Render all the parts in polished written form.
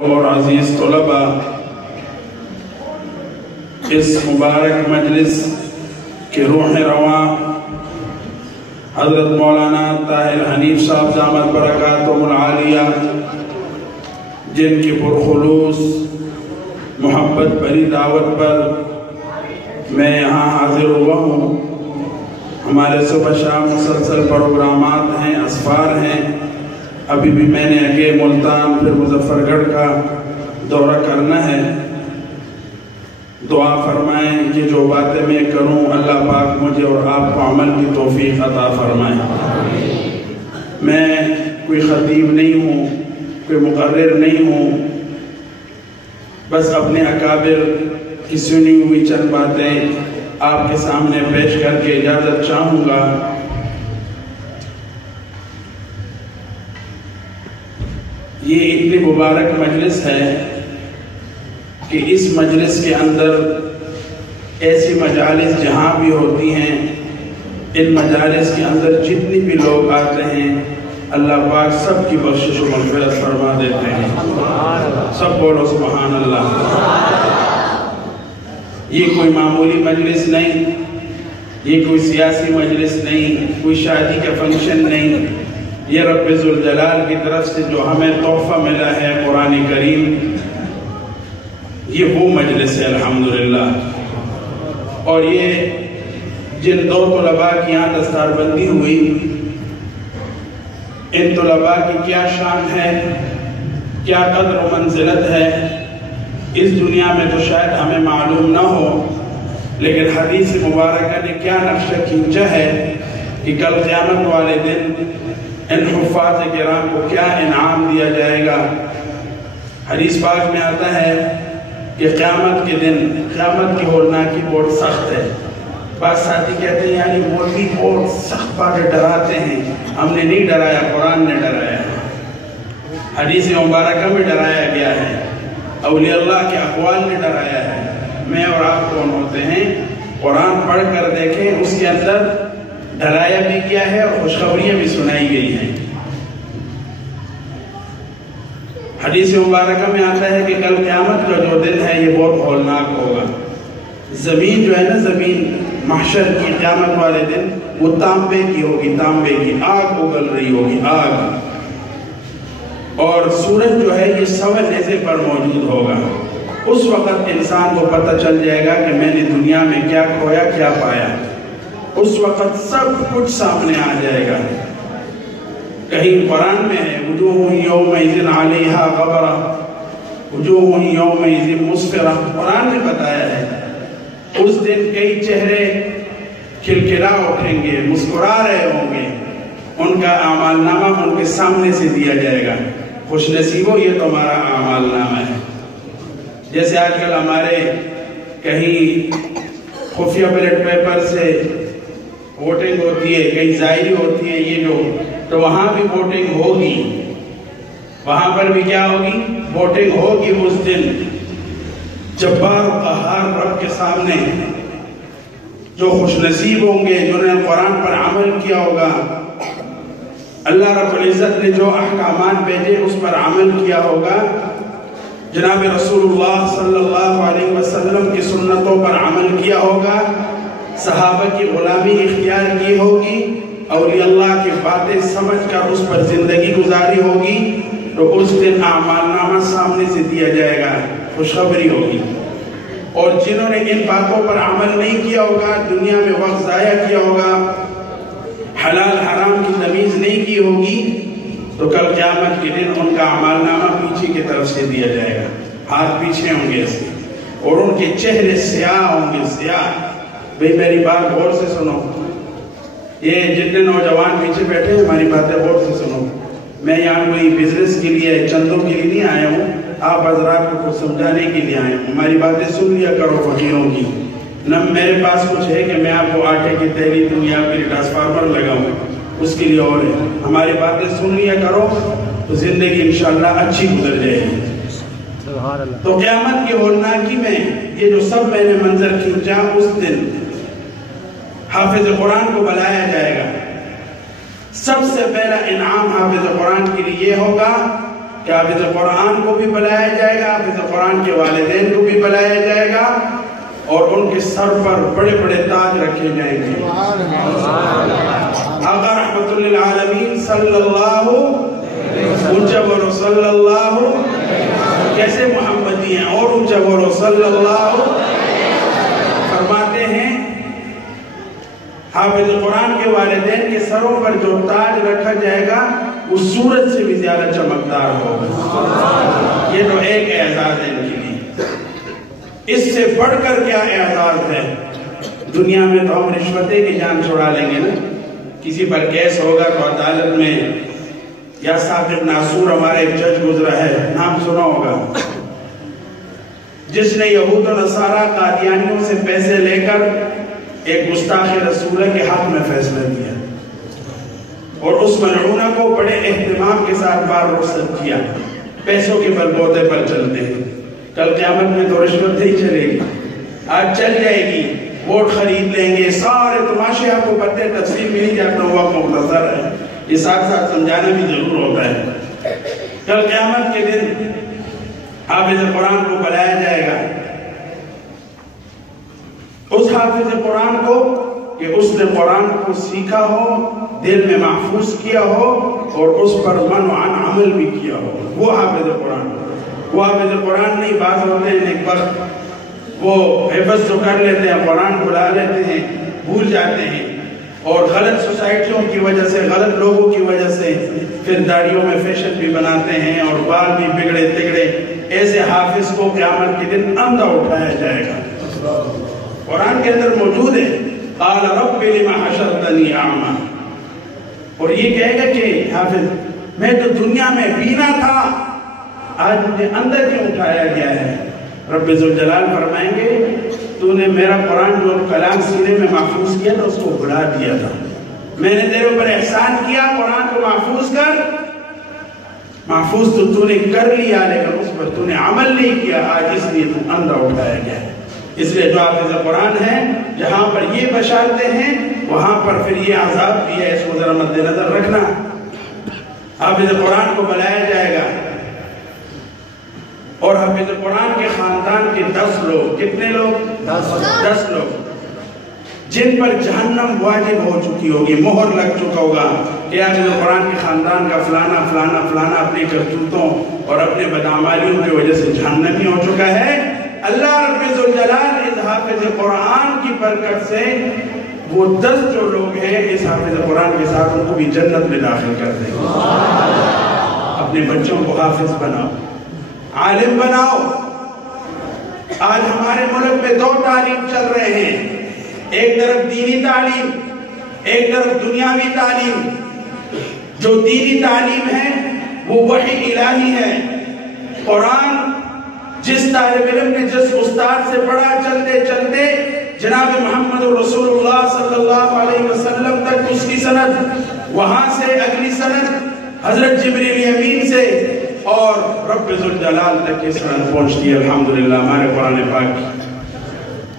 اور عزیز طلباء، اس مبارک مجلس کے روح رواں حضرت مولانا طاہر حنیف صاحب دامت برکاتہم العالیہ، جن کی پرخلوص محبت بھری دعوت پر میں یہاں حاضر ہوا ہوں۔ ہمارے صبح شام مسلسل پروگرامات ہیں، اسفار ہیں۔ ابھی بھی میں نے آگے ملتان پھر مظفر گڑھ کا دورہ کرنا ہے۔ دعا فرمائیں کہ جو باتیں میں کروں اللہ پاک مجھے اور آپ کو عمل کی توفیق عطا فرمائیں۔ میں کوئی خطیب نہیں ہوں، کوئی مقرر نہیں ہوں، بس اپنے اکابر کی سنی ہوئی چند باتیں آپ کے سامنے پیش کر کے اجازت چاہوں گا۔ یہ اتنی مبارک مجلس ہے کہ اس مجلس کے اندر ایسی مجالس جہاں بھی ہوتی ہیں، ان مجالس کے اندر جتنی بھی لوگ آتے ہیں اللہ پاک سب کی بخشش و مغفرت فرما دیتے ہیں۔ سب بولو سبحان اللہ۔ یہ کوئی معمولی مجلس نہیں، یہ کوئی سیاسی مجلس نہیں، کوئی شادی کا فنکشن نہیں۔ یہ رب ذوالجلال کی طرف سے جو ہمیں تحفہ ملا ہے قرآن کریم، یہ وہ مجلس ہے الحمدللہ۔ اور یہ جن دو طلباء کی یہاں دستار بندی ہوئی، ان طلباء کی کیا شان ہے، کیا قدر و منزلت ہے، اس دنیا میں تو شاید ہمیں معلوم نہ ہو، لیکن حدیث مبارکہ نے کیا نقشہ کھینچا ہے کہ کل قیامت والے دن ان حفاظ کرام کو کیا انعام دیا جائے گا۔ حدیث پاک میں آتا ہے کہ قیامت کے دن، قیامت کی ہولناکی بہت سخت ہے۔ بعض ساتھی کہتے ہیں یعنی مولوی بہت سخت باتیں ڈراتے ہیں۔ ہم نے نہیں ڈرایا، قرآن نے ڈرایا ہے، حدیث مبارکہ میں ڈرایا گیا ہے، اولیاء اللہ کے اقوال نے ڈرایا ہے۔ میں اور آپ کون ہوتے ہیں؟ قرآن پڑھ کر دیکھیں، اس کے اندر ڈرایا بھی کیا ہے اور خوشخبریاں بھی سنائی گئی ہیں۔ حدیث مبارکہ میں آتا ہے کہ کل قیامت کا جو دن ہے یہ بہت ہولناک ہوگا۔ زمین جو ہے نا، زمین محشر کی قیامت والے دن وہ تانبے کی ہوگی، تانبے کی آگ اگل رہی ہوگی، آگ۔ اور سورج جو ہے یہ سوے نیزے پر موجود ہوگا۔ اس وقت انسان کو پتہ چل جائے گا کہ میں نے دنیا میں کیا کھویا، کیا پایا۔ اس وقت سب کچھ سامنے آ جائے گا۔ کہیں قرآن میں ہے وجوہ یومئذ علیہا غبرہ، وجوہ یومئذ مسفرہ، قرآن نے بتایا ہے اس دن کئی چہرے کھلکھلا اٹھیں گے، مسکرا رہے ہوں گے، ان کا اعمال نامہ ان کے سامنے سے دیا جائے گا۔ خوش نصیبو، یہ تمہارا اعمال نامہ ہے۔ جیسے آج کل ہمارے کہیں خفیہ بیلٹ پیپر سے ووٹنگ ہوتی ہے، کہیں ظاہری ہوتی ہے، یہ جو تو وہاں بھی ووٹنگ ہوگی، وہاں پر بھی کیا ہوگی؟ ووٹنگ ہوگی اس دن۔ جبار و قہار رب کے سامنے جو خوش نصیب ہوں گے، جنہوں نے قرآن پر عمل کیا ہوگا، اللہ رب العزت نے جو احکامات بھیجے اس پر عمل کیا ہوگا، جناب رسول اللہ صلی اللہ علیہ وسلم کی سنتوں پر عمل کیا ہوگا، صحابہ کی غلامی اختیار کی ہوگی، اولیاء اللہ کی باتیں سمجھ کر اس پر زندگی گزاری ہوگی، تو اس دن اعمال نامہ سامنے سے دیا جائے گا، خوشخبری ہوگی۔ اور جنہوں نے ان باتوں پر عمل نہیں کیا ہوگا، دنیا میں وقت ضائع کیا ہوگا، حلال حرام کی تمیز نہیں کی ہوگی، تو کل قیامت کے دن ان کا اعمال نامہ پیچھے کی طرف سے دیا جائے گا، ہاتھ پیچھے ہوں گے اس کے، اور ان کے چہرے سیاہ ہوں گے، سیاہ۔ بھئی میری بات غور سے سنو، یہ جتنے نوجوان پیچھے بیٹھے ہیں ہماری باتیں غور سے سنو۔ میں یہاں کوئی بزنس کے لیے، چندوں کے لیے نہیں آیا ہوں، آپ حضرات کو کچھ سمجھانے کے لیے آئے ہوں۔ ہماری باتیں سن لیا کرو فقیروں کی، نہ میرے پاس کچھ ہے کہ میں آپ کو آٹے کی تیلی دوں یا پھر ٹرانسفارمر لگاؤں، اس کے لیے اور ہے۔ ہماری باتیں سن لیا کرو تو زندگی انشاءاللہ اچھی گزر جائے گی۔ تو قیامت کی ہولناکی میں یہ جو سب میں نے منظر کھینچا، اس دن حافظ قرآن کو بلایا جائے گا۔ سب سے پہلا انعام حافظ قرآن کے لیے یہ ہوگا کہ حافظ قرآن کو بھی بلایا جائے گا، حافظ قرآن کے والدین کو بھی بلایا جائے گا اور ان کے سر پر بڑے بڑے تاج رکھے جائیں گے۔ آقا رحمت للعالمین صلی اللہ اونچا بولو صلی اللہ، کیسے محمدی ہیں اور اونچا بولو صلی اللہ، فرماتے ہیں حافظ قرآن کے والدین کے سروں پر جو تاج رکھا جائے گا وہ سورج سے بھی زیادہ چمکدار ہوگا۔ یہ تو ایک اعزاز ہے ان کے لیے، اس سے بڑھ کر کیا اعزاز ہے؟ دنیا میں تو ہم رشوتیں کی جان چھڑا لیں گے نا، کسی پر کیس ہوگا تو عدالت میں یا ثاقب ناصور ہمارے ایک جج گزرا ہے، نام سنا ہوگا، جس نے یہود و نصارہ قادیانیوں سے پیسے لے کر ایک گستاخ رسول کے حق میں فیصلہ دیا اور اس ملعونہ کو بڑے اہتمام کے ساتھ بار رخصت کیا۔ پیسوں کے بل بوتے پر چلتے ہیں، کل قیامت میں تو رشوت نہیں چلے گی، آج چل جائے گی، ووٹ خرید لیں گے، سارے تماشے آپ کو پتہ ہے، تفصیل بھی نہیں جاتا، وقت مختصر ہے، یہ ساتھ ساتھ سمجھانا بھی ضرور ہوتا ہے۔ کل قیامت کے دن حافظ قرآن کو بلایا جائے گا، اس حافظ قرآن کو کہ اس نے قرآن کو سیکھا ہو، دل میں محفوظ کیا ہو اور اس پر من و عن عمل بھی کیا ہو، وہ حافظ قرآن۔ وہ حافظ قرآن نہیں، بعض ہوتے ہیں ایک وقت وہ حفظ تو کر لیتے ہیں، قرآن بلا لیتے ہیں، بھول جاتے ہیں اور غلط سوسائٹیوں کی وجہ سے، غلط لوگوں کی وجہ سے پھر داڑھیوں میں فیشن بھی بناتے ہیں اور بال بھی بگڑے تگڑے۔ ایسے حافظ کو قیامت کے دن اندھا اٹھایا جائے گا۔ قرآن کے اندر موجود ہے قال رب لما حشرتنی اعمی، اور یہ کہے گا کہ حافظ میں تو دنیا میں بینا تھا، آج مجھے اندر کیوں اٹھایا گیا ہے؟ رب ذوالجلال فرمائیں گے تو نے میرا قرآن جو کلام سینے میں محفوظ کیا تھا اس کو بھلا دیا تھا، میں نے تیرے اوپر احسان کیا، قرآن کو محفوظ کر، محفوظ تو نے کر لیا لیکن اس پر تو نے عمل نہیں کیا، آج اس لیے تو اندھا اٹھایا گیا ہے۔ اس لیے جو حافظ قرآن ہے جہاں پر یہ بشارتیں ہیں وہاں پر پھر یہ عذاب بھی ہے، اس کو ذرا مد نظر رکھنا۔ حافظ قرآن کو بلایا جائے گا اور حافظ قرآن کے خاندان کے 10 لوگ، کتنے لوگ؟ 10 لوگ جن پر جہنم واجب ہو چکی ہوگی، مہر لگ چکا ہوگا کہ حافظ قرآن کے خاندان کا فلانا فلانا فلانا اپنے کرتوتوں اور اپنے بدعمالیوں کی وجہ سے جہنمی ہو چکا ہے۔ اللہ رب ذوالجلال اس حافظ قرآن کی برکت سے وہ 10 جو لوگ ہیں اس حافظ قرآن کے ساتھ ان کو بھی جنت میں داخل کر دیں گے۔ اپنے بچوں کو حافظ بناؤ، عالم بناؤ۔ آج ہمارے ملک میں 2 تعلیم چل رہے ہیں، ایک طرف دینی تعلیم، ایک طرف دنیاوی تعلیم۔ جو دینی تعلیم ہے وہ وحی الہی ہے، قرآن جس طالب علم نے جس استاد سے پڑھا، چلتے چلتے جناب محمد رسول اللہ صلی اللہ علیہ وسلم تک اس کی سند، وہاں سے اگلی سند حضرت جبریل امین سے اور رب ذوالجلال تک کی سند پہنچتی ہے الحمدللہ ہمارے قرآن پاک کی۔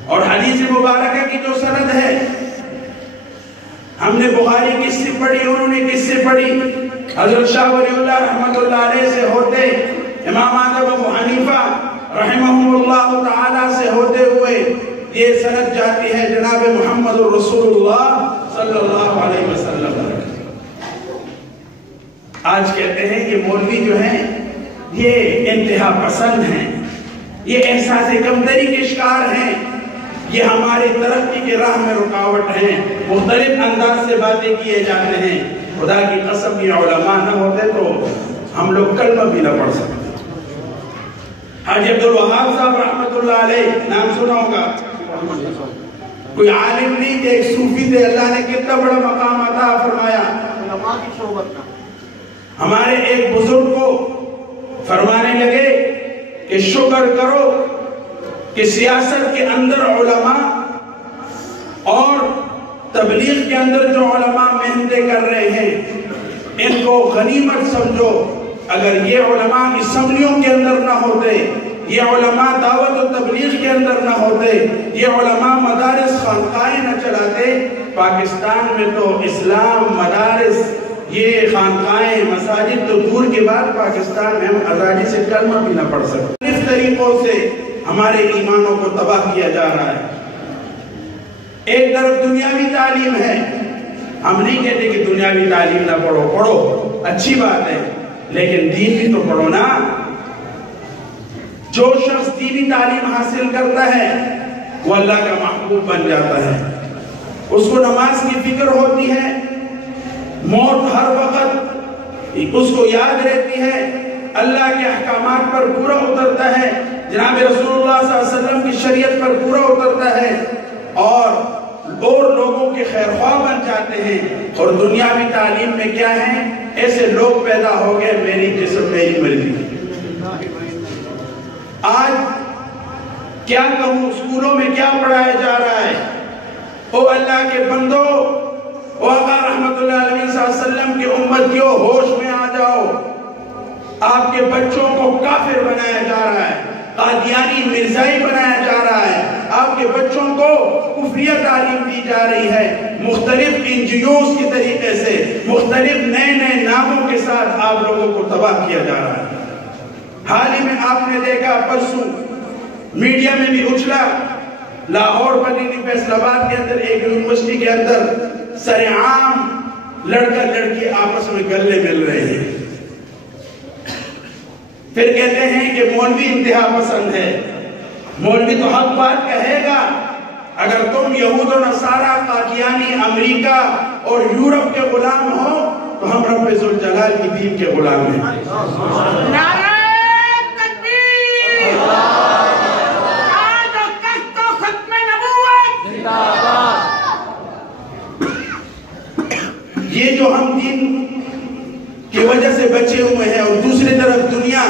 اور حدیث مبارکہ کی جو سند ہے، ہم نے بخاری کس سے پڑھی، انہوں نے کس سے پڑھی؟ حضرت شاہ ولی اللہ رحمت اللہ علیہ سے ہوتے امام اعظم ابو حنیفہ رحمہ اللہ تعالی سے ہوتے ہوئے یہ سند جاتی ہے جناب محمد رسول اللہ صلی اللہ علیہ وسلم۔ آج کہتے ہیں یہ مولوی جو ہیں یہ انتہا پسند ہیں، یہ احساس کمتری کے شکار ہیں، یہ ہماری ترقی کے راہ میں رکاوٹ ہیں، مختلف انداز سے باتیں کیے جاتے ہیں۔ خدا کی قسم یہ علماء نہ ہوتے تو ہم لوگ کلمہ بھی نہ پڑھ سکتے۔ حاجی عبدالوہاب صاحب رحمت اللہ علیہ، نام سنا ہوگا، کوئی عالم نہیں تھے، ایک صوفی تھے، اللہ نے کتنا بڑا مقام عطا فرمایا۔ ہمارے ایک بزرگ کو فرمانے لگے کہ شکر کرو کہ سیاست کے اندر علماء اور تبلیغ کے اندر جو علماء محنتیں کر رہے ہیں ان کو غنیمت سمجھو۔ اگر یہ علماء اسمبلیوں کے اندر نہ ہوتے، یہ علماء دعوت و تبلیغ کے اندر نہ ہوتے، یہ علماء مدارس خانقاہیں نہ چلاتے، پاکستان میں تو اسلام مدارس یہ خانقاہیں مساجد تو دور کے بعد پاکستان میں ہم آزادی سے کلمہ بھی نہ پڑھ سکتے۔ اس طریقوں سے ہمارے ایمانوں کو تباہ کیا جا رہا ہے۔ ایک طرف دنیاوی تعلیم ہے، ہم نہیں کہتے کہ دنیاوی تعلیم نہ پڑھو، پڑھو اچھی بات ہے، لیکن دین بھی تو پڑھو نا۔ جو شخص دینی تعلیم حاصل کرتا ہے وہ اللہ کا محبوب بن جاتا ہے، اس کو نماز کی فکر ہوتی ہے، موت ہر وقت اس کو یاد رہتی ہے، اللہ کے احکامات پر پورا اترتا ہے، جناب رسول اللہ صلی اللہ علیہ وسلم کی شریعت پر پورا اترتا ہے، اور لوگوں کے خیر خواہ بن جاتے ہیں۔ اور دنیاوی تعلیم میں کیا ہے؟ ایسے لوگ پیدا ہو گئے، میری جسم میری مرضی۔ آج کیا کہوں، اسکولوں میں کیا پڑھایا جا رہا ہے؟ او اللہ کے بندو، او آقا رحمت اللہ علیہ صلی اللہ علیہ وسلم کے امتیوں، ہوش میں آ جاؤ۔ آپ کے بچوں کو کافر بنایا جا رہا ہے، قادیانی مرزائی بنایا جا رہا ہے، آپ کے بچوں کو کفریہ تعلیم دی جا رہی ہے، مختلف NGOs کی طریقے سے مختلف نئے نئے ناموں کے ساتھ آپ لوگوں کو تباہ کیا جا رہا ہے۔ حال ہی میں آپ نے دیکھا، پرسوں میڈیا میں بھی اچھلا، لاہور مدینی فیصل آباد کے اندر ایک یونیورسٹی کے اندر سرعام لڑکا لڑکی آپس میں گلے مل رہے ہیں، پھر کہتے ہیں کہ مولوی انتہا پسند ہے۔ مولوی تو حق بات کہے گا، اگر تم یہود و نصارہ، قادیانی، امریکہ اور یورپ کے غلام ہو تو ہم رب ذوالجلال کی دین کے غلام ہیں۔ نعرہ تکبیر! آج و کشت و ختم نبوت! یہ جو ہم دین کی وجہ سے بچے ہوئے ہیں، اور دوسری طرف دنیا،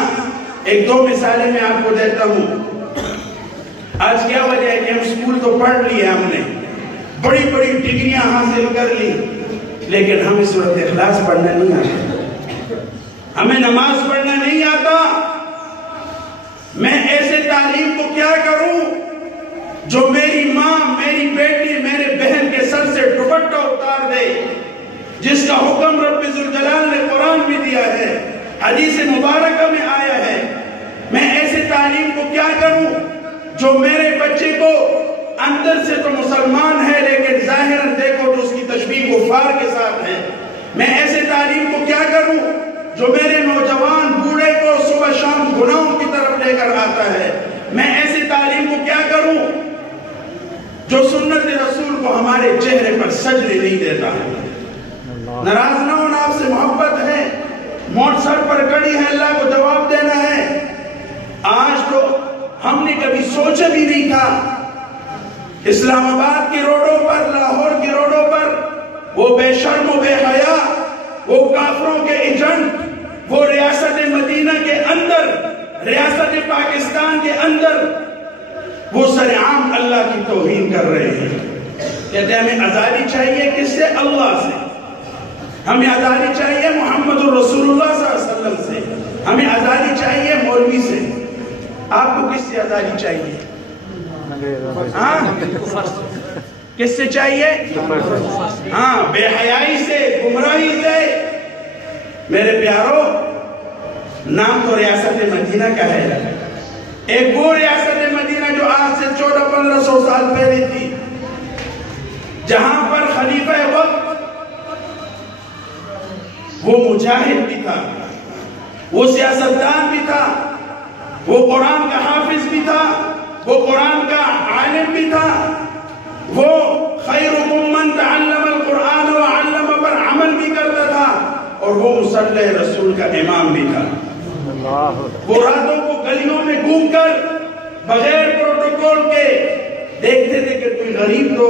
ایک دو مثالیں میں آپ کو دیتا ہوں۔ آج کیا وجہ ہے کہ ہم اسکول تو پڑھ لیے، ہم نے بڑی بڑی ڈگریاں حاصل کر لی، لیکن ہمیں سورۃ اخلاص پڑھنا نہیں آتا، ہمیں نماز پڑھنا نہیں آتا۔ میں ایسے تعلیم کو کیا کروں جو میری ماں، میری بیٹی، میرے بہن کے سر سے دوپٹہ اتار دے، جس کا حکم رب ذوالجلال نے قرآن میں دیا ہے، حدیث مبارکہ میں آیا ہے۔ میں ایسے تعلیم کو کیا کروں جو میرے بچے کو اندر سے تو مسلمان ہے لیکن ظاہراً دیکھو تو اس کی تشبیہ کفار کے ساتھ ہے۔ میں ایسے تعلیم کو کیا کروں جو میرے نوجوان بوڑھے کو صبح شام گناہوں کی طرف لے کر آتا ہے۔ میں ایسی تعلیم کو کیا کروں جو سنت رسول کو ہمارے چہرے پر سجنے نہیں دیتا ہے۔ ناراض نہ ہونا، آپ سے محبت ہے، موت سر پر کڑی ہے، اللہ کو جواب دینا ہے۔ آج تو ہم نے کبھی سوچا بھی نہیں تھا، اسلام آباد کی روڈوں پر، لاہور کی روڈوں پر وہ بے شرم و بے حیا، وہ کافروں کے ایجنٹ، وہ ریاست مدینہ کے اندر، ریاست پاکستان کے اندر وہ سرعام اللہ کی توہین کر رہے ہیں۔ کہتے ہیں ہمیں آزادی چاہیے، کس سے؟ اللہ سے۔ ہمیں آزادی چاہیے محمد رسول اللہ صلی اللہ علیہ وسلم سے، ہمیں آزادی چاہیے مولوی سے۔ آپ کو کس سے آزادی چاہیے؟ کس سے چاہیے؟ ہاں، بے حیائی سے، گمراہی سے۔ میرے پیارو، نام تو ریاست مدینہ کا ہے، ایک وہ ریاست مدینہ جو آج سے 1400-1500 سال پہلے تھی، جہاں پر خلیفہ وقت وہ مجاہد بھی تھا، وہ سیاستدان بھی تھا، وہ قرآن کا حافظ بھی تھا، وہ قرآن کا عالم بھی تھا، وہ خیرکم من تعلم القرآن وعلم پر عمل بھی کرتا تھا، اور وہ مصلی رسول کا امام بھی تھا۔ وہ راتوں کو گلیوں میں گھوم کر بغیر پروٹوکول کے دیکھتے تھے کہ کوئی غریب تو،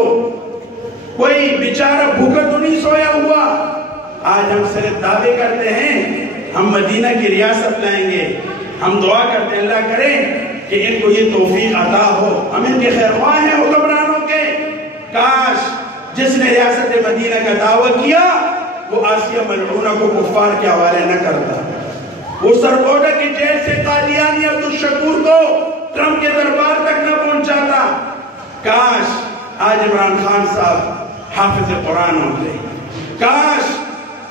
کوئی بیچارہ بھوکا تو نہیں سویا ہوا۔ آج ہم صرف دعوے کرتے ہیں ہم مدینہ کی ریاست لائیں گے، ہم دعا کرتے ہیں اللہ کرے کہ ان کو یہ توفیق عطا ہو، ہم ان کے خیر خواہ ہیں حکمرانوں کے۔ کاش جس نے ریاست مدینہ کا دعویٰ کیا وہ آسیہ ملعونہ کو کفار کے حوالے نہ کرتا، وہ سرگودا کی جیل سے قادیانی عبدالشکور کو ٹرمپ کے دربار تک نہ پہنچاتا۔ کاش آج عمران خان صاحب حافظ قرآن ہوتے، کاش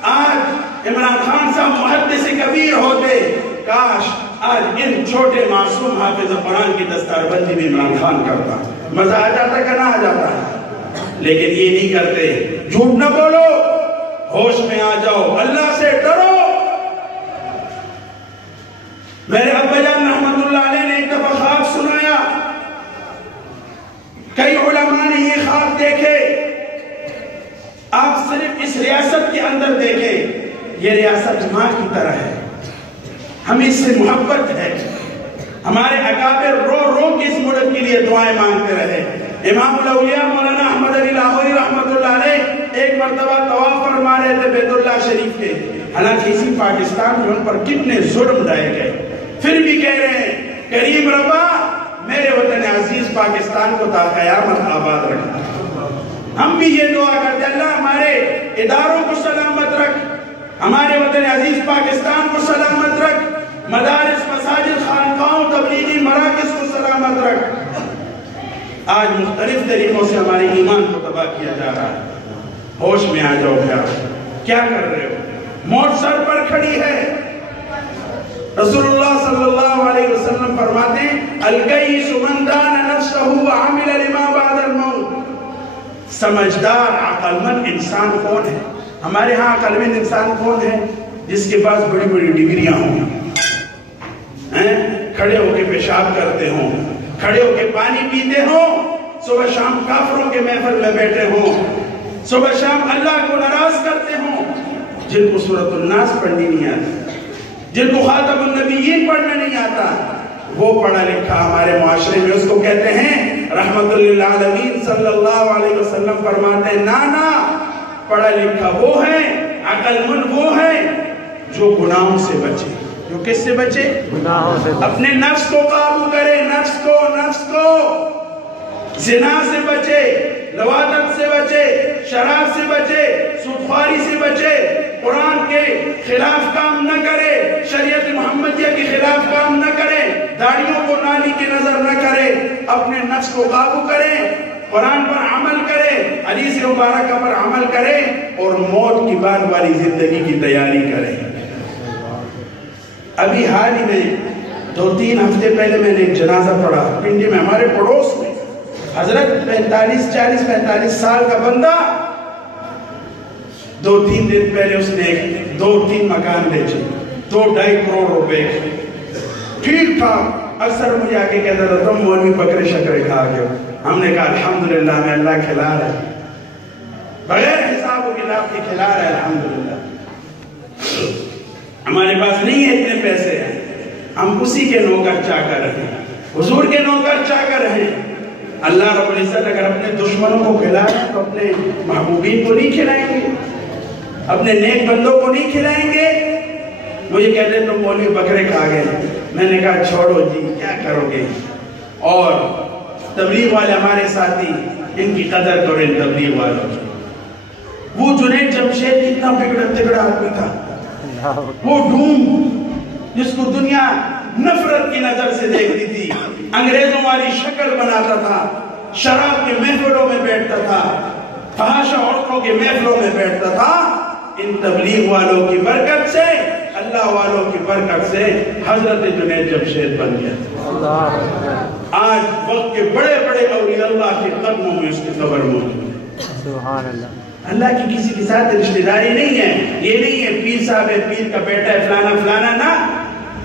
آج عمران خان صاحب محدث کبیر ہوتے، کاش آج ان چھوٹے معصوم حافظ قرآن کی دستار بندی بھی عمران خان کرتا، مزہ آ جاتا کہ نہ آ جاتا؟ لیکن یہ نہیں کرتے۔ جھوٹ نہ بولو، ہوش میں آ جاؤ، اللہ سے ڈرو۔ میرے ابا جان رحمت اللہ علیہ نے ایک دفعہ خواب سنایا، کئی علماء نے یہ خواب دیکھے، آپ صرف اس ریاست کے اندر دیکھیں، یہ ریاست ماں کی طرح ہے، ہمیں اس سے محبت ہے، ہمارے اکابر رو رو کے اس ملک کے لیے دعائیں مانگتے رہے۔ امام الاولیاء مولانا احمد علی لاہوری رحمت اللہ علیہ ایک مرتبہ طواف فرما رہے تھے بیت اللہ شریف کے، حالانکہ اسی پاکستان میں ان پر کتنے ظلم ڈھائے گئے، پھر بھی کہہ رہے ہیں کریم ربا میرے وطن عزیز پاکستان کو تا قیامت آباد رکھنا۔ ہم بھی یہ دعا کرتے اللہ ہمارے اداروں کو سلامت رکھ، ہمارے وطن عزیز پاکستان کو سلامت رکھ، مدارس، مساجد، خانقاہوں، تبلیغی مراکز کو سلامت رکھ۔ آج مختلف طریقوں سے ہمارے ایمان کو تباہ کیا جا رہا ہے، ہوش میں آ جاؤ۔ کیا کر رہے ہو؟ موت سر پر کھڑی ہے۔ رسول اللہ صلی اللہ علیہ وسلم فرماتے ہیں الکیس من دان نفسہ وعمل لما بعد الموت۔ سمجھدار عقل مند انسان کون ہے؟ ہمارے ہاں عقل مند انسان کون ہے؟ جس کے پاس بڑی بڑی ڈگریاں ہوں، کھڑے ہو کے پیشاب کرتے ہوں، کھڑے ہو کے پانی پیتے ہوں، صبح شام کافروں کے محفل میں بیٹھے ہوں، صبح شام اللہ کو ناراض کرتے ہوں، جن کو سورۃ الناس پڑھنی نہیں آتی، جن کو خاتم النبیین پڑھنا نہیں آتا، وہ پڑھا لکھا ہمارے معاشرے میں اس کو کہتے ہیں رحمت للعالمین صلی اللہ علیہ وسلم فرماتے ہیں نانا پڑھا لکھا وہ ہے، عقل مند وہ ہے جو گناہوں سے بچے۔ جو کس سے بچے؟ گناہوں سے۔ اپنے نفس کو قابو کرے، نفس کو زنا سے بچے، لواطت سے بچے، شراب سے بچے، سودخواری سے بچے، قرآن کے خلاف کام نہ کرے، شریعت محمدیہ کے خلاف کام نہ کرے، داڑیوں کو نالی کی نظر نہ کرے، اپنے نفس کو قابو کرے، قرآن پر عمل کرے، حدیث مبارکہ پر عمل کرے، اور موت کی بعد والی زندگی کی تیاری کرے۔ ابھی حال ہی میں 2-3 ہفتے پہلے میں نے ایک جنازہ پڑھا پنڈی میں، ہمارے پڑوس میں، حضرت 45 سال کا بندہ، 2-3 دن پہلے اس نے 2-3 مکان بیچے، 2-2.5 کروڑ روپے، ٹھیک ٹھاک۔ اکثر مجھے آگے کہتا تھا تم مولوی بکرے شکرے کھا گئے ہو۔ ہم نے کہا الحمدللہ ہمیں اللہ کھلا رہا ہے، بغیر حساب و کتاب کے کھلا رہا ہے الحمدللہ۔ ہمارے پاس نہیں ہے اتنے پیسے ہیں، ہم اسی کے نوکر چاکر ہیں، حضور کے نوکر چاکر ہیں۔ اللہ رب العزت اگر اپنے دشمنوں کو کھلائیں تو اپنے محبوبین کو نہیں کھلائیں گے، اپنے نیک بندوں کو نہیں کھلائیں گے۔ مجھے کہتے ہیں تم مولوی بکرے کھا گئے، میں نے کہا چھوڑو جی کیا کرو گے۔ اور تبلیغ والے ہمارے ساتھی، ان کی قدر کرو ان تبلیغ والوں کی۔ وہ جنید جمشید کتنا بگڑا آدمی تھا، وہ ڈھونگ جس کو دنیا نفرت کی نظر سے دیکھتی تھی، انگریزوں والی شکل بناتا تھا، شراب کے محفلوں میں بیٹھتا تھا، فحاشہ عورتوں کے محفلوں میں بیٹھتا تھا۔ ان تبلیغ والوں کی برکت سے، اللہ والوں کی برکت سے حضرت جنید جمشید بن گیا۔ آج وقت کے بڑے بڑے اولیاء اللہ کے قدموں میں اس کی قبر موجود ہے۔ سبحان اللہ۔ اللہ کی کسی کے ساتھ رشتہ داری نہیں ہے، یہ نہیں ہے پیر صاحب ہے، پیر کا بیٹا ہے، فلانا فلانا، نہ۔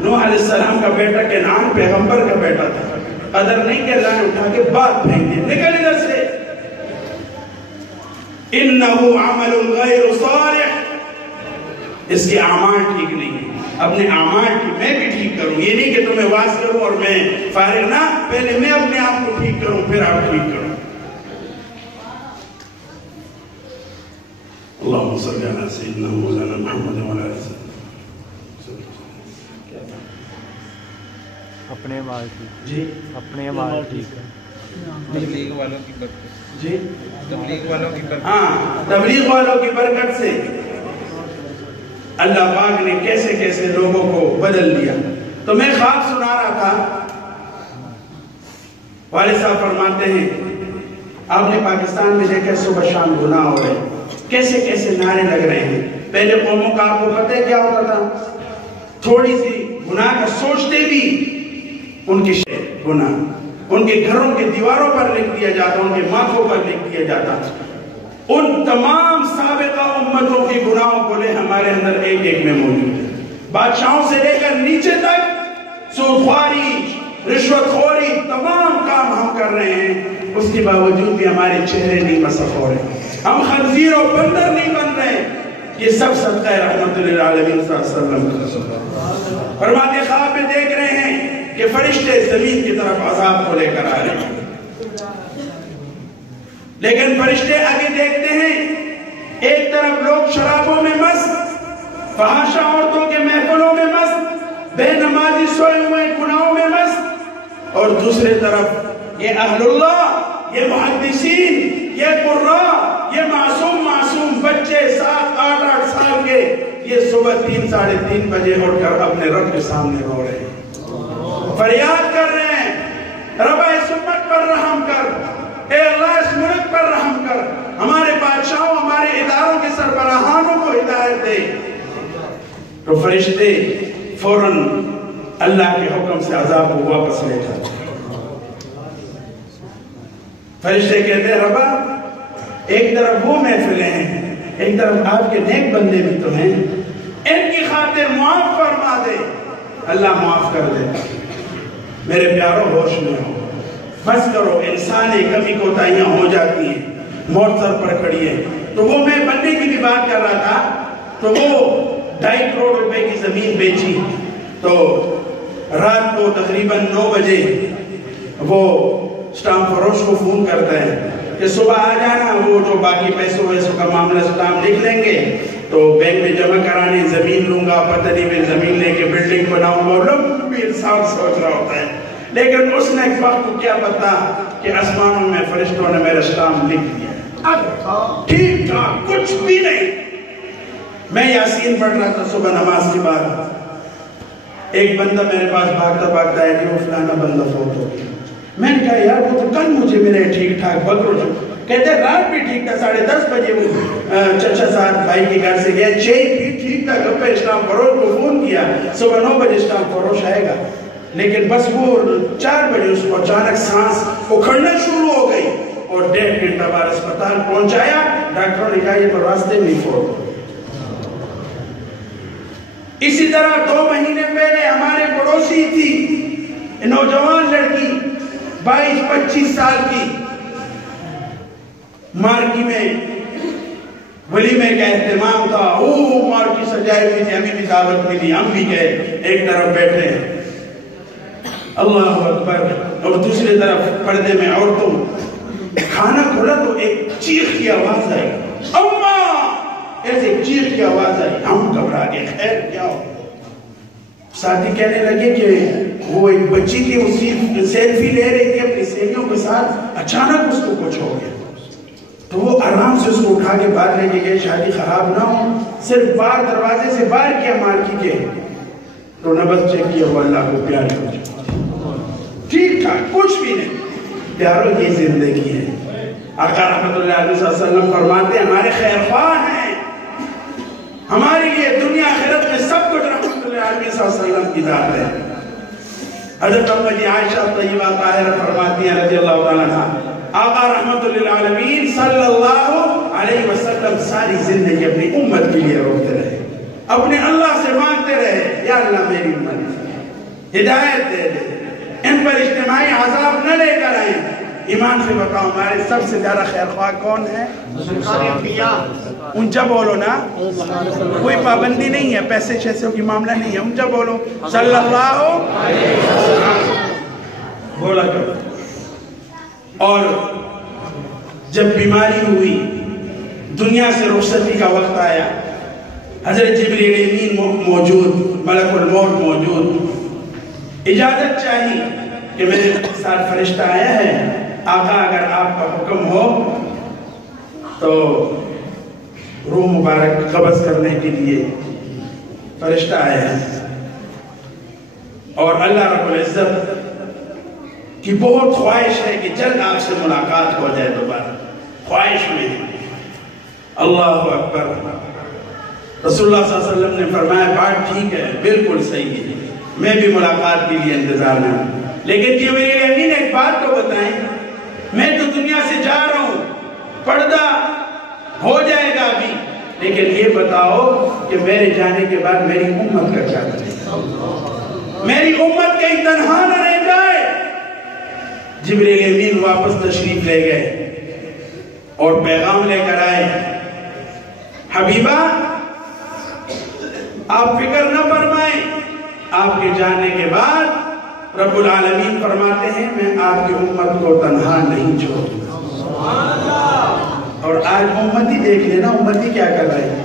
نوح علیہ السلام کا بیٹا کنعان پیغمبر کا بیٹا تھا، قدر نہیں کہ اللہ نے اٹھا کے بات پھینک دی، نکل ادھر سے۔ انہو عمل غیر صالح، اس کے اعمال ٹھیک نہیں ہے، اپنے اعمال کی میں بھی ٹھیک کروں، یہ نہیں کہ تمہیں واز کروں اور میں فارغ نہ، پہلے میں اپنے آپ کو ٹھیک کروں پھر آپ ٹھیک کروں۔ اللہم صلی علی سیدنا مولانا محمد وعلی آلہ وسلم۔ اپنے مال ٹھیک جی اپنے مال ٹھیک ہے، تبلیغ والوں کی برکت، جی تبلیغ والوں کی برکت، ہاں تبلیغ والوں کی برکت سے اللہ پاک نے کیسے کیسے لوگوں کو بدل دیا۔ تو میں خواب سنا رہا تھا، والد صاحب فرماتے ہیں آپ نے پاکستان میں دیکھا صبح شام گناہ ہو رہے، کیسے کیسے نعرے لگ رہے ہیں، پہلے قوموں کا آپ کو پتہ ہے کیا ہوتا تھا؟ تھوڑی سی گناہ کا سوچتے بھی ان کے گناہ ان کے گھروں کے دیواروں پر لکھ دیا جاتا، ان کے ماتھوں پر لکھ دیا جاتا. ان تمام سابقہ امتوں کے گناہوں کو لے ہمارے اندر ایک ایک میں موجود ہے. بادشاہوں سے لے کر نیچے تک سودخواری، رشوت خوری، تمام کام ہم کر رہے ہیں. اس کے باوجود بھی ہمارے چہرے نہیں مسخ ہو رہے، ہم خنزیر و بندر نہیں بن رہے. یہ سب صدقہ رحمت للعالمین صلی اللہ علیہ وسلم. فرماتے خواب میں دیکھ رہے ہیں کہ فرشتے زمین کی طرف عذاب کو لے کر آ رہے ہیں، لیکن فرشتے آگے دیکھتے ہیں ایک طرف لوگ شرابوں میں مست، فحاشہ عورتوں کے محفلوں میں مست، بے نمازی سوئے ہوئے گناہوں میں مست، اور دوسرے طرف یہ اہل اللہ، یہ محدثین، یہ قراء، یہ معصوم بچے 7-8 سال کے، یہ صبح 3 ساڑھے 3 بجے اٹھ کر اپنے رب کے سامنے رو رہے ہیں، فریاد کر رہے ہیں رب اس امت پر رحم کر، اے اللہ اس ملک پر رحم کر، ہمارے بادشاہوں، ہمارے اداروں کے سربراہانوں کو ہدایت دے. تو فرشتے فوراً اللہ کے حکم سے عذاب کو واپس لے جاتے. فرشتے کہتے ہیں ربا ایک طرف وہ محفلیں ہیں، ایک طرف آپ کے نیک بندے بھی تو ہیں، ان کی خاطر معاف فرما دے. اللہ معاف کر دے. میرے پیاروں ہوش میں ہو، بس کرو، انسانی کمی کوتاہیاں ہو جاتی ہیں، موت سر پر کھڑی ہے. تو وہ میں بندے کی بھی بات کر رہا تھا، تو وہ 2.5 کروڑ روپے کی زمین بیچی، تو رات کو تقریباً 9 بجے وہ سٹام فروش کو فون کرتا ہے کہ صبح آ جانا، وہ جو باقی پیسوں ویسوں کا معاملہ سٹام لکھ لیں گے تو بینک میں جمع کرانے، زمین لوں گا، پتہ نہیں میں زمین لے کے بلڈنگ بناؤں گا. لوگ بھی انسان سوچ رہا ہوتا ہے، لیکن اس نے ایک وقت کو کیا پتا کہ آسمانوں میں فرشتوں نے میرا سٹام لکھ دیا. اب ٹھیک ٹھاک کچھ بھی نہیں. میں یاسین پڑھ رہا تھا صبح نماز کے بعد، ایک بندہ میرے پاس بھاگتا ہے کہ وہ فلانا بندہ فوت ہو گیا. میں نے کہا یار وہ تو کل مجھے ملے ٹھیک ٹھاک بکرو جو کہتے ہیں رات بھی ٹھیک تھا، 10:30 بجے وہ چچا صاحب بھائی کے گھر سے گیا، 6 بھی ٹھیک تھا. گپے اسلام فروش کو فون کیا، صبح 9 بجے اسلام فروش آئے گا، لیکن بس وہ 4 بجے اس کو اچانک سانس اکھڑنا شروع ہو گئی اور 1.5 گھنٹہ بعد اسپتال پہنچایا. ڈاکٹروں نے کہا یہ تو راستے میں فوت ہو. اسی طرح 2 مہینے پہلے ہمارے پڑوسی تھی نوجوان لڑکی 22-25 سال کی، مارکی میں ولیمے کا اہتمام تھا، مارکی سجائی ہوئی تھی، ہمیں بھی دعوت ملی، ہم بھی گئے، ایک طرف بیٹھے اللہ اکبر، اور دوسری طرف پردے میں عورتوں. کھانا کھولا تو ایک چیخ کی آواز آئی، اماں، ایسے ایک چیخ کی آواز آئی. ہم گھبرا گئے، خیر کیا ہو؟ ساتھی کہنے لگے کہ وہ ایک بچی تھی، وہ سیلفی لے رہی تھی اپنی سہیلیوں کے ساتھ، اچانک اس کو کچھ ہو گیا. تو وہ آرام سے اس کو اٹھا کے باہر لے کے گئے، شادی خراب نہ ہو، صرف باہر دروازے سے باہر کیا مارکی کے، تو نبض چیک کیا، وہ اللہ کو پیاری ہو جائے. ٹھیک ٹھاک کچھ بھی نہیں. پیارو یہ زندگی ہے. آقا رحمت اللہ علیہ وسلم فرماتے ہیں ہمارے خیر خواہ ہیں، ہمارے لیے دنیا آخرت میں سب کچھ رحمت اللہ علیہ وسلم کی ذات ہے. حضرت امّی عائشہ طیبہ طاہرہ فرماتی ہیں رضی اللہ تعالیٰ عنہ، آقا رحمت للعالمین صلی اللہ علیہ وسلم ساری زندگی اپنی امت کے لیے روتے رہے، اپنے اللہ سے مانگتے رہے، یا اللہ میری امت ہدایت دے دے، ان پر اجتماعی عذاب نہ لے کر آئیں. ایمان سے بتاؤ ہمارے سب سے زیادہ خیر خواہ کون ہے؟ اونچا بولو نا، کوئی پابندی نہیں ہے، پیسے شیسوں کی معاملہ نہیں ہے، اونچا بولو صلی اللہ علیہ وسلم بولا کرو. اور جب بیماری ہوئی، دنیا سے رخصتی کا وقت آیا، حضرت جبریل امین موجود، ملک الموت موجود، اجازت چاہی کہ میرے ساتھ فرشتہ آیا ہے، آقا اگر آپ کا حکم ہو تو روح مبارک قبض کرنے کے لیے فرشتہ آیا ہے. اور اللہ رب العزت کی بہت خواہش ہے کہ جلد آپ سے ملاقات ہو جائے دوبارہ، خواہش میں ہے. اللہ اکبر. رسول اللہ صلی اللہ علیہ وسلم نے فرمایا بات ٹھیک ہے، بالکل صحیح ہے، میں بھی ملاقات کے لیے انتظار میں ہوں، لیکن جبریل امین ایک بات تو بتائیں، میں تو دنیا سے جا رہا ہوں، پردہ ہو جائے گا ابھی، لیکن یہ بتاؤ کہ میرے جانے کے بعد میری امت کا کیا کرے، میری امت کہیں تنہا نہ رہ جائے۔ جبریل امین واپس تشریف لے گئے اور پیغام لے کر آئے، حبیبہ آپ فکر نہ فرمائیں، آپ کے جانے کے بعد رب العالمین فرماتے ہیں میں آپ کی امت کو تنہا نہیں چھوڑوں گا۔ اور آج امتی دیکھ لینا، امتی کیا کر رہے ہیں،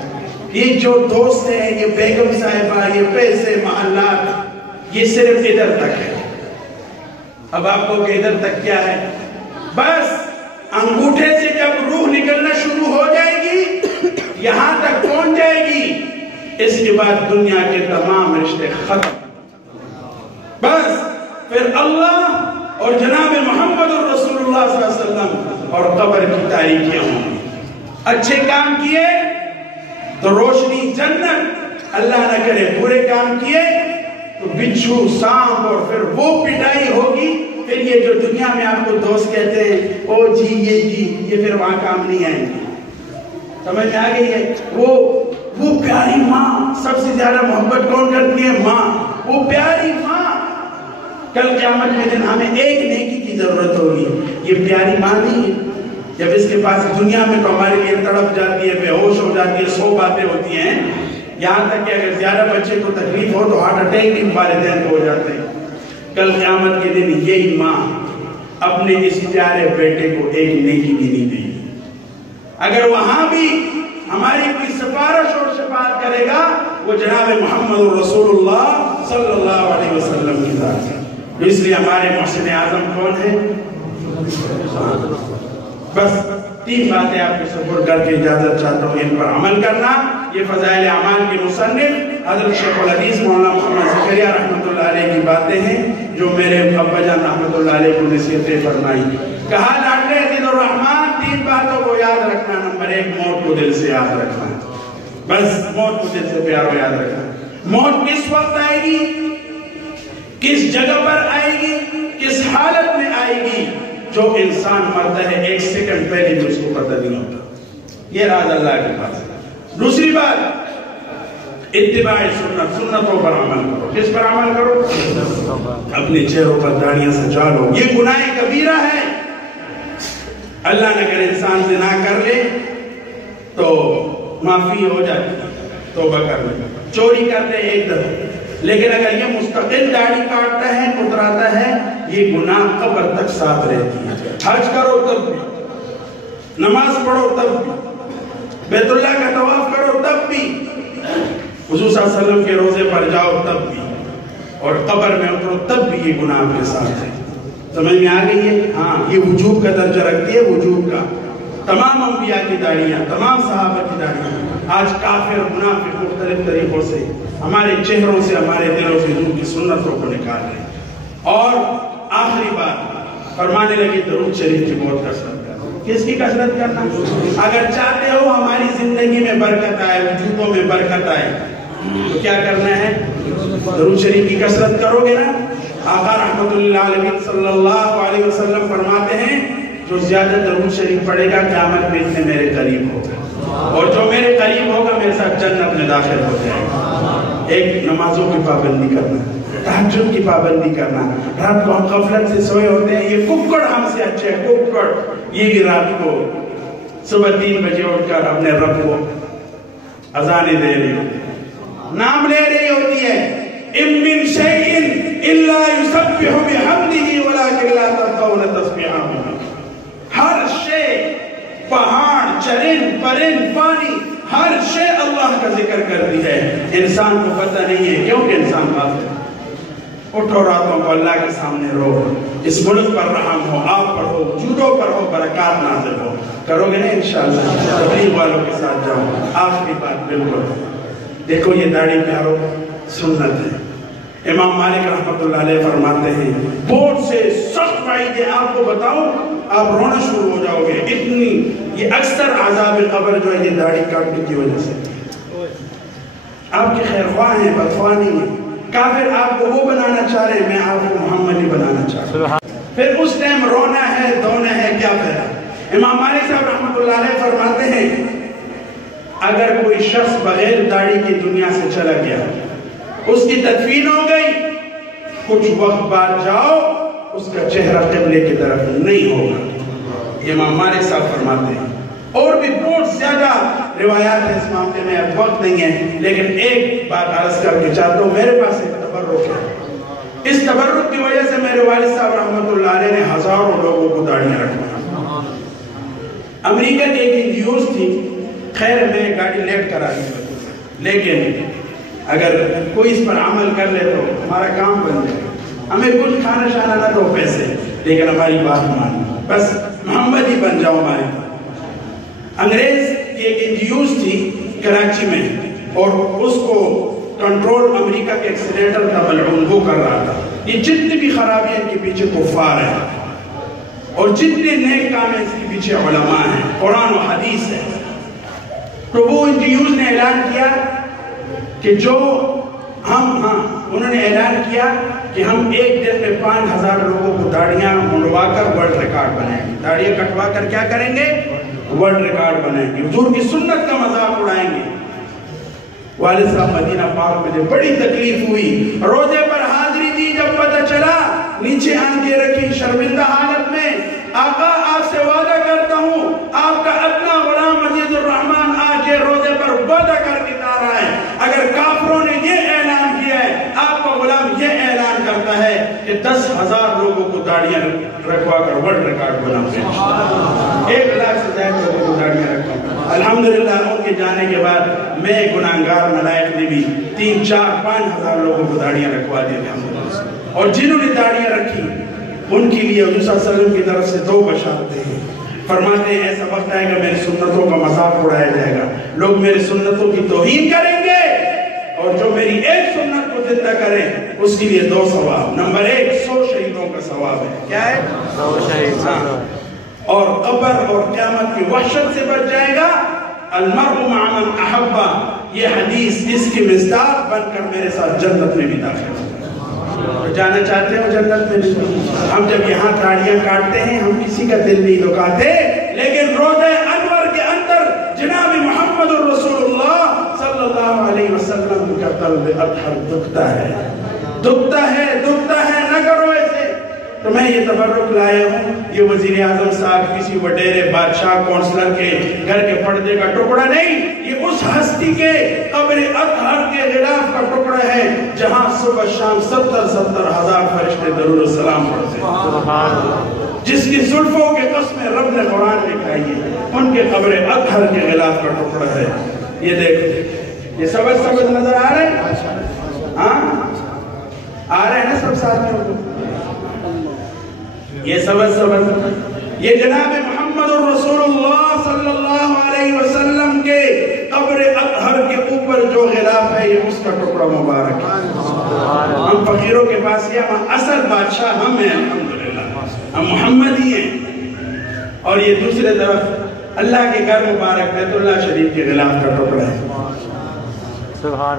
یہ جو دوست ہیں، یہ بیگم صاحبہ، یہ پیسے محلات، یہ صرف ادھر تک ہے۔ اب آپ کو کہ ادھر تک کیا ہے، بس انگوٹھے سے جب روح نکلنا شروع ہو جائے گی، یہاں تک پہنچ جائے گی، اس کے بعد دنیا کے تمام رشتے ختم، بس پھر اللہ اور جناب محمد رسول اللہ صلی اللہ علیہ وسلم اور قبر کی تاریکیاں ہوں گی۔ اچھے کام کیے تو روشنی جنت، اللہ نہ کرے برے کام کیے تو بچھو سانپ اور پھر وہ پٹائی ہوگی، پھر یہ جو دنیا میں آپ کو دوست کہتے ہیں او جی یہ پھر وہاں کام نہیں آئیں گے۔ سمجھ میں آ گئی ہے، وہ پیاری ماں، سب سے زیادہ محبت کون کرتی ہے؟ ماں، وہ پیاری ماں۔ کل قیامت کے دن ہمیں ایک نیکی کی ضرورت ہوگی، یہ پیاری ماں نہیں ہے، جب اس کے پاس دنیا میں تو ہمارے لیے تڑپ جاتی ہے، بے ہوش ہو جاتی ہے، 100 باتیں ہوتی ہیں، یہاں تک کہ اگر زیادہ بچے کو تکلیف ہو تو ہارٹ اٹیک بھی والدین کو ہو جاتے ہیں۔ کل قیامت کے دن یہی ماں اپنے اس پیارے بیٹے کو ایک نیکی بھی نہیں دے گی۔ اگر وہاں بھی ہماری کوئی سفارش اور شفاعت کرے گا، وہ جناب محمد رسول اللہ صلی اللہ علیہ وسلم کی ذات ہے۔ اس لیے ہمارے محسن اعظم کون ہیں؟ بس 3 باتیں آپ کو سپورٹ کر کے اجازت چاہتا ہوں، ان پر عمل کرنا۔ یہ فضائل اعمال کے مصنف حضرت شیخ الحدیث مولانا محمد زکریا رحمۃ اللہ علیہ کی باتیں ہیں، جو میرے ابا جان رحمۃ اللہ علیہ کو نصیحتیں فرمائی۔ کہا لاڈلے عزیز الرحمان 3 باتوں کو یاد رکھنا۔ نمبر 1، موت کو دل سے یاد رکھنا، بس موت کو دل سے پیارو یاد رکھنا۔ موت کس وقت آئے گی، کس جگہ پر آئے گی، کس حالت میں آئے گی، جو انسان مرتا ہے 1 سیکنڈ پہلے بھی اس کو پتہ نہیں ہوتا۔ یہ راز اللہ کے پاس ہے۔ دوسری بات، اتباع سنت، سنتوں پر عمل کرو۔ کس پر عمل کرو؟ اپنے چہروں پر داڑیاں سجا لو۔ یہ گناہ کبیرہ ہے، اللہ نے اگر انسان زنا کر لے تو معافی ہو جاتی ہے، توبہ کر لے، چوری کر لے 1 دفعہ، لیکن اگر یہ مستقل داڑھی کاٹتا ہے، کتراتا ہے، یہ گناہ قبر تک ساتھ رہتی ہے۔ حج کرو تب بھی، نماز پڑھو تب بھی، بیت اللہ کا طواف کرو تب بھی، حضور صلی اللہ علیہ وسلم کے روزے پر جاؤ تب بھی، اور قبر میں اترو تب بھی یہ گناہ کے ساتھ ہے۔ سمجھ میں آ گئی ہے؟ ہاں، یہ وجوب کا درجہ رکھتی ہے، وجوب کا۔ تمام انبیاء کی داڑیاں، تمام صحابہ کی داڑیاں، آج کافر اور منافق مختلف طریقوں سے ہمارے چہروں سے، ہمارے دلوں سے حضور کی سنتوں کو نکال رہے ہیں۔ اور آخری بات، فرمانے لگے درود شریف کی بہت کثرت کرنا۔ کس کی کثرت کرنا؟ اگر چاہتے ہو ہماری زندگی میں برکت آئے، وجودوں میں برکت آئے، تو کیا کرنا ہے؟ درود شریف کی کثرت کرو گے نا۔ آقا رحمت اللہ علیہ صلی اللہ علیہ وسلم فرماتے ہیں جو زیادہ درود شریف پڑھے گا قیامت میں اتنے میرے قریب ہوگا، اور جو میرے قریب ہوگا میرے ساتھ جنت میں داخل ہو جائے گا۔ ایک، نمازوں کی پابندی کرنا، تہجد کی پابندی کرنا۔ رات کو ہم غفلت سے سوئے ہوتے ہیں، یہ ککڑ ہم سے اچھے ہیں، ککڑ، یہ بھی رات کو صبح 3 بجے اٹھ کر اپنے رب کو اذانیں دے رہی ہوتی ہے، نام لے رہی ہوتی ہے۔ اِن مِّن شَيْءٍ إِلَّا يُسَبِّحُ بِحَمْدِهِ وَلَكِن لَّا تَفْقَهُونَ تَسْبِيحَهُمْ۔ ہر شے، پہاڑ، چرند، پرند، پانی، ہر شے اللہ کا ذکر کرتی ہے، انسان کو پتہ نہیں ہے کیونکہ انسان غافل ہے۔ اٹھو راتوں کو اللہ کے سامنے رو، اس ملک پر رحم ہو، آپ پر ہو، وجودوں پر ہو، برکات نازل ہو۔ کرو گے نا انشاءاللہ؟ تبلیغ والوں کے ساتھ جاؤ۔ آخری بات بالکل دیکھو، یہ داڑھی پیارو سنت ہے۔ امام مالک رحمت اللہ علیہ فرماتے ہیں بہت سے سخت وعید ہے، آپ کو بتاؤں آپ رونا شروع ہو جاؤ گے، اتنی یہ اکثر عذاب قبر جو ہے یہ داڑھی کاٹنے کی وجہ سے۔ آپ کے خیر خواہ ہیں، بدخواہ نہیں ہیں. کافر آپ کو وہ بنانا چاہ رہے ہیں، میں آپ کو محمدی بنانا چاہ رہا ہوں. پھر اس ٹائم رونا ہے، دھونا ہے، کیا فائدہ؟ امام مالک صاحب رحمۃ اللہ علیہ فرماتے ہیں اگر کوئی شخص بغیر داڑھی کی دنیا سے چلا گیا، اس کی تدفین ہو گئی، کچھ وقت بعد جاؤ اس کا چہرہ قبلے کی طرف نہیں ہوگا. امام مالک صاحب فرماتے ہیں. اور بھی بہت زیادہ روایات ہیں اس معاملے میں، اب وقت نہیں ہے، لیکن ایک بات عرض کر کے چاہتا ہوں. میرے پاس ایک تبرک ہے، اس تبرک کی وجہ سے میرے والد صاحب رحمۃ اللہ علیہ نے ہزاروں لوگوں کو داڑیاں رکھوائی. امریکہ کی ایک نیوز تھی، خیر میں گاڑی لیٹ کرا دی، لیکن اگر کوئی اس پر عمل کر لے تو ہمارا کام بن جائے. ہمیں کچھ کھانا شانا نہ دو پیسے، لیکن ہماری بات مان، بس محمد ہی بن جاؤ ہمارے. انگریز کی ایک نیوز تھی کراچی میں، اور اس کو کنٹرول امریکہ کے ایک سینیٹر کا ملعون وہ کر رہا تھا. یہ جتنی بھی خرابیاں ان کے پیچھے کفار ہیں، اور جتنے نیک کام ہیں اس کے پیچھے علماء ہیں، قرآن و حدیث ہے. تو وہ نیوز نے اعلان کیا کہ جو انہوں نے اعلان کیا کہ ہم ایک دن میں 5000 لوگوں کو داڑیاں منڈوا کر ورلڈ ریکارڈ بنائیں گے. داڑیاں کٹوا کر کیا کریں گے؟ ورلڈ ریکارڈ بنائیں گے. حضور کی سنت کا مذاق اڑائیں گے. والد صاحب مدینہ پاک میں بڑی تکلیف ہوئی، روزے پر حاضری دی. جب پتہ چلا نیچے آنکھیں رکھی شرمندہ حالت میں، آقا آپ سے وعدہ کرتا ہوں آپ کا اپنا غلام عزیز الرحمن آج یہ روزے پر وعدہ کر کے آ رہا ہے، اگر کافروں نے یہ اعلان کیا ہے، آپ کا غلام یہ اعلان کرتا ہے کہ 10,000 لوگوں کو داڑیاں رکھوا کر ورلڈ ریکارڈ بناؤں گے. 1 لاکھ سے زیادہ لوگوں کو داڑیاں رکھواؤں. الحمدللہ ان کے جانے کے بعد میں گناہگار ملائک نے بھی 3، 4، 5,000 لوگوں کو داڑیاں رکھوا دی. اور جنہوں نے داڑیاں رکھی ان کے لیے حضور صلی اللہ علیہ وسلم کی طرف سے 2 بشارتیں ہیں. فرماتے ہیں ایسا وقت آئے گا میری سنتوں کا مذاق اڑایا جائے گا، لوگ میری سنتوں کی توہین کریں گے، اور جو میری ایک سنت کو زندہ کریں اس کے لیے 2 ثواب. نمبر 1 100 شہیدوں کا ثواب ہے. کیا ہے؟ 100 شہید. اور قبر اور قیامت کی وحشت سے بچ جائے گا. المرء مع من احبہ، یہ حدیث اس کی مصداق بن کر میرے ساتھ جنت میں بھی داخل ہو. جانا چاہتے ہو جنت میں؟ ہم جب یہاں داڑیاں کاٹتے ہیں ہم کسی کا دل نہیں دکھاتے، لیکن روضہ انور کے اندر جناب محمد الرسول اللہ صلی اللہ علیہ وسلم کا قلب اطہر دکھتا ہے، دکھتا ہے، دکھتا ہے. نہ کرو ایسے. تو میں یہ تبرک لایا ہوں. یہ وزیر اعظم صاحب کسی وڈیرے بادشاہ کونسلر کے گھر کے پردے کا ٹکڑا نہیں، یہ اس ہستی کے قبر اطہر کے غلاف کا ٹکڑا ہے جہاں صبح شام 70 ہزار فرشتے درود و سلام پڑھتے ہیں. جس کی زلفوں کے قسمیں رب نے قرآن میں کھائی ہے، ان کے قبر اطہر کے غلاف کا ٹکڑا ہے. یہ دیکھو، یہ سبز سبز نظر آ رہے ہیں؟ ہاں آ رہے ہیں نا سب ساتھیوں کو؟ یہ سبز سبز، یہ جناب محمد الرسول اللہ صلی اللہ علیہ وسلم کے قبر اطہر کے اوپر جو غلاف ہے یہ اس کا ٹکڑا مبارک ہے. ہم فقیروں کے پاس یہ اصل بادشاہ ہم ہیں، الحمدللہ ہم محمد ہی ہیں. اور یہ دوسرے طرف اللہ کے گھر مبارک بیت اللہ شریف کے غلاف کا ٹکڑا ہے.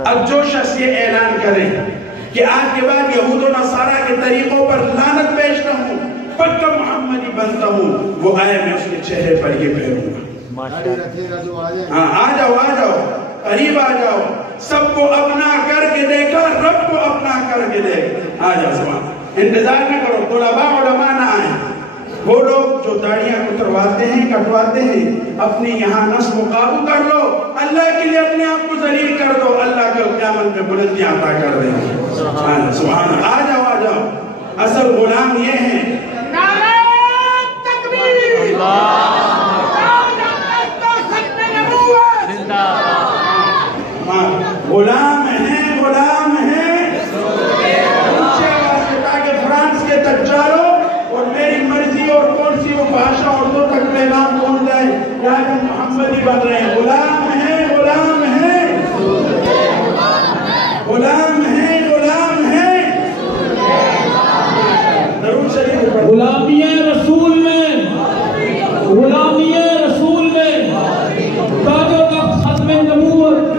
اب جو شخص یہ اعلان کرے کہ آج کے بعد یہود و نصارہ کے طریقوں پر لعنت بیچتا ہوں، پکا محمدی بنتا ہوں، وہ آئے میں اس کے چہرے پر یہ پھیروں گا. ہاں آ جاؤ، آ جاؤ، قریب آ جاؤ. سب کو اپنا کر کے دیکھا، رب کو اپنا کر کے دیکھ. آ جاؤ سبحان. انتظار نہ کرو، طلباء علماء نہ آئیں. وہ لوگ جو داڑیاں اترواتے ہیں، کٹواتے ہیں، اپنی یہاں نصب و قابو کر لو. اللہ کے لیے اپنے آپ کو ذلیل کر دو، اللہ کا قیامت میں بلندیاں عطا کر دیں گے. سبحان. آ جاؤ، آ جاؤ. اصل غلام یہ ہیں. نعرہ تکبیر، غلام ہیں، غلام ہیں. اونچے آواز سے تاکہ فرانس کے تک چالو اور میری مرضی اور کون سی وہ بھاشا اردو تک پیغام پہنچ جائے. یہاں ہم محمدی بن رہے ہیں. غلام ہیں، غلام ہیں، غلام ہیں، غلام ہیں. درود شریف پڑھو. غلامی رسول میں، غلامی رسول میں تاج و تخت ختم نبوت.